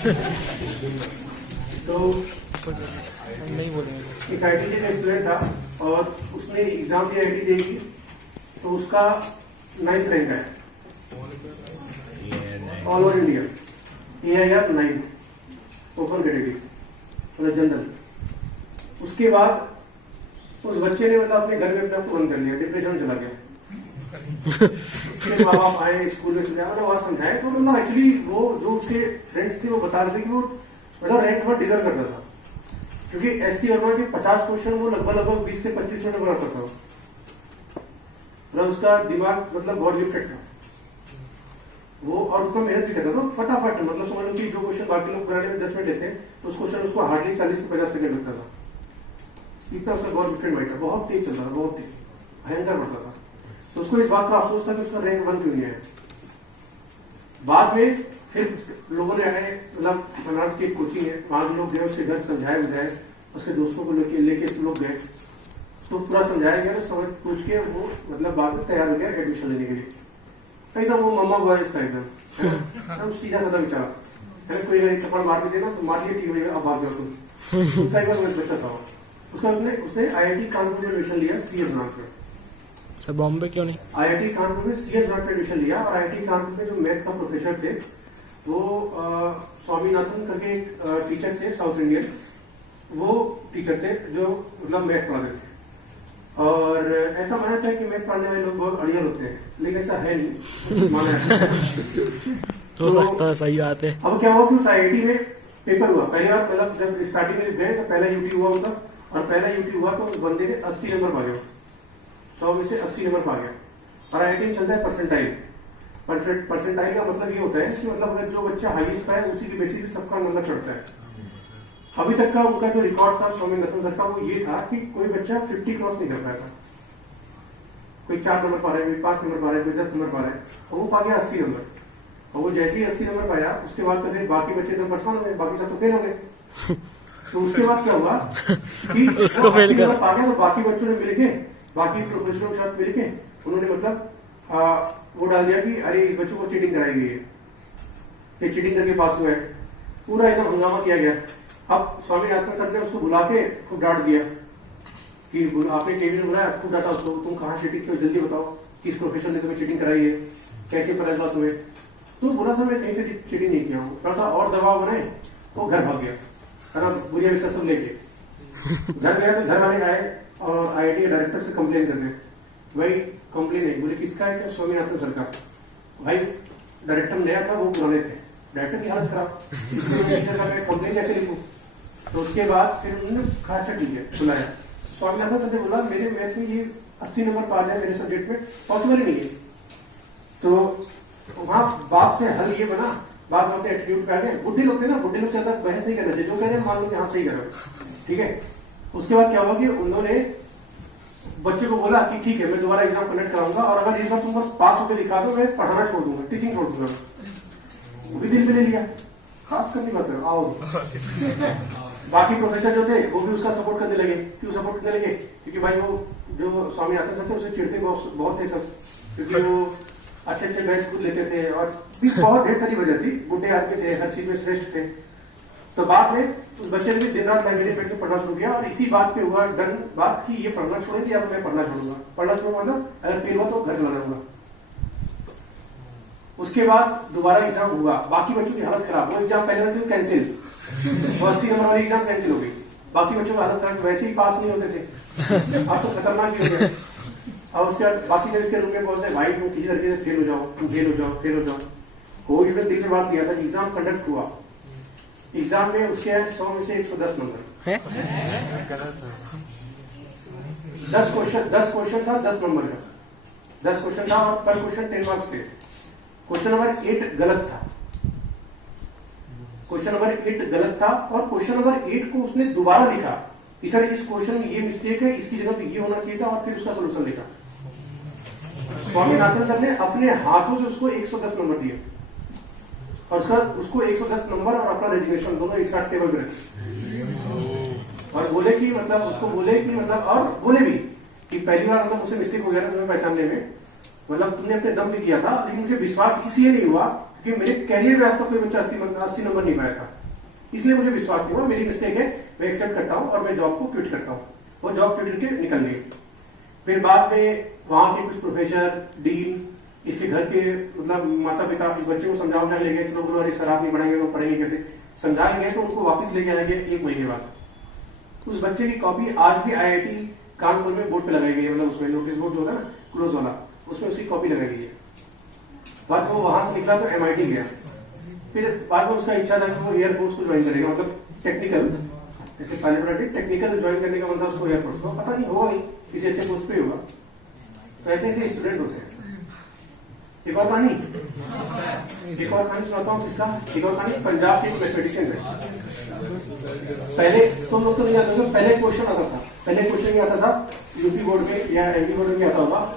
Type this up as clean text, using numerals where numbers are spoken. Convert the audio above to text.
तो नहीं बोलेंगे। एक IIT का स्टूडेंट था और उसने एग्जाम दिया IIT देगी, तो उसका 9th रैंक है ऑल ओवर इंडिया। ये है यार 9th ओपन कैटेगरी मतलब जनरल। उसके बाद उस बच्चे ने मतलब अपने घर में अपने आप को बंद कर लिया, डिप्रेशन में चला गया। फिर माँ बाप आए, स्कूल में समझाया, मतलब वहां समझाए तो मतलब एक्चुअली वो जो उसके फ्रेंड्स थे वो बता रहे थे कि वो मतलब रैंक बहुत डिजर्व करता था, क्योंकि SC और के 50 क्वेश्चन वो लगभग 20 से 25 मिनट बना सकता था। मतलब उसका दिमाग मतलब बहुत लिफ्टेड था वो, और उसका मेहनत भी करता था फटाफट। मतलब समझ लो कि जो क्वेश्चन बाकी लोग बनाने में 10 मिनट लेते हैं, तो उस क्वेश्चन उसको हार्डली 40 से 50 सेकंड लगता था। इतना उसका बहुत लिफ्टेड माइंड था, बहुत तेज चलता था, बहुत तेज भयंकर पड़ता था। तो उसको इस बात का अफसोस था कि उसका रैंक 1 क्यों नहीं है। बाद में फिर लोगों ने आए, मतलब बनारस की एक कोचिंग है, वहां के लोग गए, उसके घर समझाए बुझाए, उसके दोस्तों को लेके लोग गए, तो पूरा समझाया गया, तो समझ पूछ के वो मतलब बाद में तैयार हो गया एडमिशन लेने के लिए। एकदम वो मम्मा बॉयज था, एकदम सीधा साधा विचार है। कोई अगर चप्पड़ मार भी देना तो मार लिया, ठीक है अब भाग जाओ तुम। उसका एक बार बच्चा था उसका, उसने IIT कानपुर में एडमिशन लिया CS नाम से। सर बॉम्बे क्यों नहीं? IIT कानपुर में CS नाम पे एडमिशन लिया, और IIT कानपुर में जो मैथ का प्रोफेसर थे वो स्वामीनाथन करके एक टीचर थे साउथ इंडियन, वो टीचर थे जो मतलब मैथ पढ़ाते थे। और ऐसा माना था कि मैथ पढ़ने वाले लोग बहुत अड़ियल होते हैं, लेकिन ऐसा है नहीं, माना हो सकता है, सही बात है। अब क्या हुआ कि उस IIT में पेपर हुआ पहली बार, मतलब जब स्टार्टिंग में गए तो पहला UT हुआ उनका, और पहला UT हुआ तो उस बंदे ने 80 नंबर पा गया, 100 में से 80 नंबर पा गया। और IIT में चलता है परसेंटाइल। परसेंटाइल का मतलब ये होता है कि मतलब अगर जो बच्चा हाईएस्ट पाए उसी की बेसिस पे सबका नंबर चढ़ता है। अभी तक का उनका जो रिकॉर्ड था स्वामीनाथन सर का, वो ये था कि कोई बच्चा 50 क्रॉस नहीं कर पाया था। कोई 4 नंबर पा रहा है, कोई 5 नंबर पा रहा है, कोई 10 नंबर पा रहा है, और वो पा गया 80 नंबर। और वो जैसे ही 80 नंबर पाया, उसके बाद तो फिर बाकी बच्चे एकदम परेशान हो गए, बाकी सब तो फेल हो गए। तो उसके बाद क्या हुआ कि उसको फेल कर पा गया, तो बाकी बच्चों ने मिलके, बाकी प्रोफेसरों के साथ मिलके उन्होंने मतलब वो डाल दिया कि अरे इस बच्चों को चीटिंग कराई गई है, ये चीटिंग करके पास हुआ है। पूरा एकदम हंगामा किया गया। अब स्वामीनाथन सर ने उसको बुला के खूब डांट दिया कि आपने टेबल बुलाया, खूब डांटा उसको, तुम कहाँ चीटिंग किया जल्दी बताओ, किस प्रोफेसर ने तुम्हें चीटिंग कराई है, कैसे पता चला तुम्हें। तो बोला सर मैं कहीं से चीटिंग नहीं किया हूँ। थोड़ा सा और दबाव बनाए, वो घर भाग गया, बुढ़िया विषय सब लेके घर गया। तो घर वाले आए और IIT के डायरेक्टर से कंप्लेन करने। भाई कंप्लेन है, बोले किसका है? क्या स्वामीनाथन सर का। भाई डायरेक्टर नया था, वो पुराने थे, डायरेक्टर की हालत खराब, कंप्लेन कैसे लिखूं? तो उसके बाद फिर उन्होंने कहा अच्छा ठीक है, बुलाया। स्वामीनाथन सर ने बोला मेरे मैथ में ये 80 नंबर पा जाए मेरे सब्जेक्ट में, पॉसिबल ही नहीं है। तो वहां बाप से हल ये बना, बात बात एटीट्यूड पे आ गए। बुढ़े लोग थे ना, बुढ़े लोग से ज्यादा बहस नहीं करना चाहिए, जो कह रहे हैं मान लो हाँ सही कर रहे हो, ठीक है। उसके बाद क्या हुआ कि उन्होंने बच्चे को बोला कि ठीक है मैं दोबारा एग्जाम कंडक्ट कराऊंगा, और अगर इस बार तुम बस पास होकर दिखा दो, मैं पढ़ाना छोड़ दूंगा, टीचिंग छोड़ दूंगा। वो भी दिल में ले लिया, खास करनी बात है आओ। बाकी प्रोफेसर जो थे वो भी उसका सपोर्ट करने लगे। क्यों सपोर्ट करने लगे? क्योंकि भाई वो जो स्वामीनाथन सर थे उसे चिढ़ते बहुत थे सब, क्योंकि वो अच्छे बैच खुद लेते थे, और भी बहुत ढेर सारी वजह थी। बुढ़े आदमी थे, हर चीज में श्रेष्ठ थे। तो बाद में उस बच्चे ने भी दिन रात लाइब्रेरी बैठ के पढ़ना शुरू किया, और इसी बात पे हुआ डन बात कि ये पढ़ना छोड़ेंगे या तो मैं पढ़ना छोड़ूंगा। पढ़ना छोड़ूंगा मतलब अगर फेल हुआ तो घर चला जाऊंगा। उसके बाद दोबारा एग्जाम हुआ, बाकी बच्चों की हालत खराब, वो एग्जाम पहले कैंसिल, 80 नंबर वाली एग्जाम कैंसिल हो गई। बाकी बच्चों की हालत खराब, वैसे ही पास नहीं होते थे, अब तो खतरनाक ही हो गया। और उसके बाद बाकी जब इसके रूम में पहुंचते, भाई तुम किसी तरीके से फेल हो जाओ, तुम फेल हो जाओ, फेल हो जाओ। वो इवन दिल में बात किया था, एग्जाम कंडक्ट हुआ, एग्जाम में उसके 100 में से 110 नंबर। 10 क्वेश्चन था, 10 नंबर का 10 क्वेश्चन था, और पर क्वेश्चन 10 मार्क्स थे। क्वेश्चन नंबर 8 गलत था, क्वेश्चन नंबर 8 गलत था, और क्वेश्चन नंबर 8 को उसने दोबारा लिखा कि सर इस क्वेश्चन में ये मिस्टेक है, इसकी जगह पे ये होना चाहिए था, और फिर उसका सोल्यूशन लिखा। स्वामीनाथन सर ने अपने हाथों से उसको 110 नंबर दिए, और उसको 110 नंबर और अपना रेजिग्नेशन दोनों एक साथ टेबल पर रखे, और बोले कि मतलब उसको बोले कि मतलब, और बोले भी कि पहली बार मुझसे मिस्टेक हो गया था तुम्हें पहचानने में, मतलब तुमने अपने दम पे किया था, लेकिन मुझे विश्वास इसलिए नहीं हुआ कि मेरे कैरियर में आज तक कोई बच्चा 80 नंबर नहीं पाया था, इसलिए मुझे विश्वास नहीं हुआ, मेरी मिस्टेक है, मैं एक्सेप्ट करता हूँ और मैं जॉब को क्विट करता हूँ। वो जॉब क्विट करके निकल गई। फिर बाद में वहां के कुछ प्रोफेसर, डीन, इसके घर के मतलब माता पिता बच्चे को समझा ले गए, चलो बोलो अरे शराब नहीं पढ़ाएंगे तो पढ़ेंगे कैसे, समझाएंगे तो उनको वापस लेके आएंगे 1 महीने बाद। उस बच्चे की कॉपी आज भी IIT कानपुर में बोर्ड पे लगाई गई है, मतलब उसमें नोटिस बोर्ड जो होता है ना क्लोज वाला, उसमें उसकी कॉपी लगाई गई है। बाद वो वहां से निकला तो MIT गया, फिर बाद में उसका इच्छा था कि वो एयरफोर्स को ज्वाइन करेगा, मतलब टेक्निकल, जैसे पायलट टेक्निकल ज्वाइन करने का मतलब उसको एयरफोर्स को पता नहीं होगा, नहीं किसी अच्छे पोस्ट पे होगा। तो ऐसे ऐसे स्टूडेंट होते हैं। एक और कहानी सुनाता हूँ किसका। एक और कहानी पंजाब के एक मैथमेटिशियन है। पहले तुम लोग तो नहीं जानते, पहले क्वेश्चन आता था, पहले क्वेश्चन आता था यूपी बोर्ड में या MP बोर्ड में आता होगा